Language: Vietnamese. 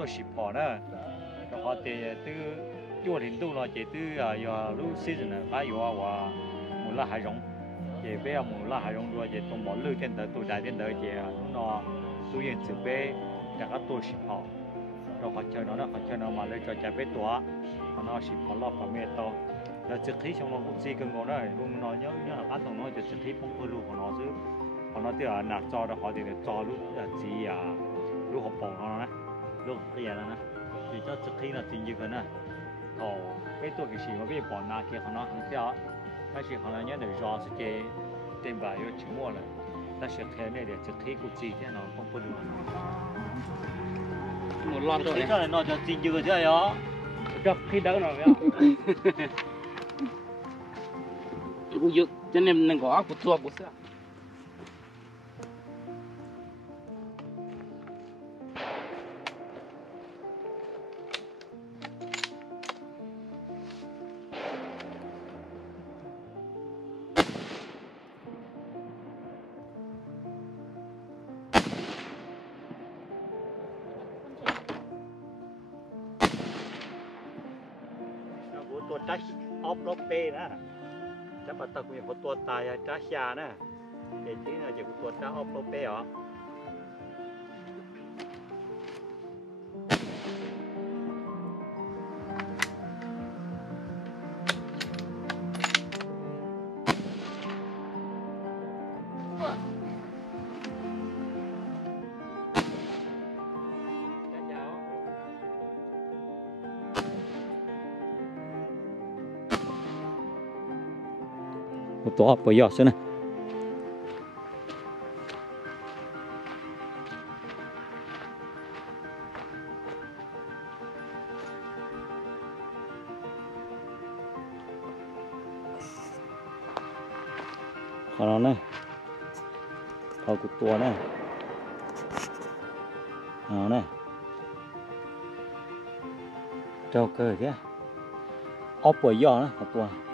tôi xịt bỏ đó rồi họ thì từ chua đến tu nó chỉ từ giờ lúc season này phải giờ và một là hải rong chỉ bây giờ một là hải rong rồi chỉ tôi bỏ lưới trên đời tôi đại trên đời chỉ nó tôi hiện sự bé đã có tôi xịt bỏ rồi họ chơi nó mà lấy cho trái bé tua nó xịt bỏ lọt vào mẹ to rồi trực khí trong nó cũng gì cần ngồi đó luôn nó nhớ là ăn thằng nó trực khí phong phú luôn của nó chứ còn nó thì là nạt cho đó họ thì cho lúc gì lúc học bổng nó nè lúc cái gì đó nè thì cho trực khí là tiền gì cái nè ồ cáiตัวcái gì mà cái bỏ nạt kia họ nó không theo cái gì họ nó nhớ để do sẽ cái tiền bài rồi chỉ mua là ta sẽ theo này để trực khí của gì thế nó phong phú luôn một lon thôi cho nó cho tiền gì cái gì đó cho khi đỡ rồi cũng dữ cho nên mình có của tua của sữaตัวtrái ốp lốp bê nè chắc là tao cũng cóตัวตายtrái xa nè để tí là chỉ cóตัวtrái ốp lốp bê hả một tổ hợp với giọt nữa này nó này thầu của tua này nó này trâu cơ thế ốp với giọt nữa của tua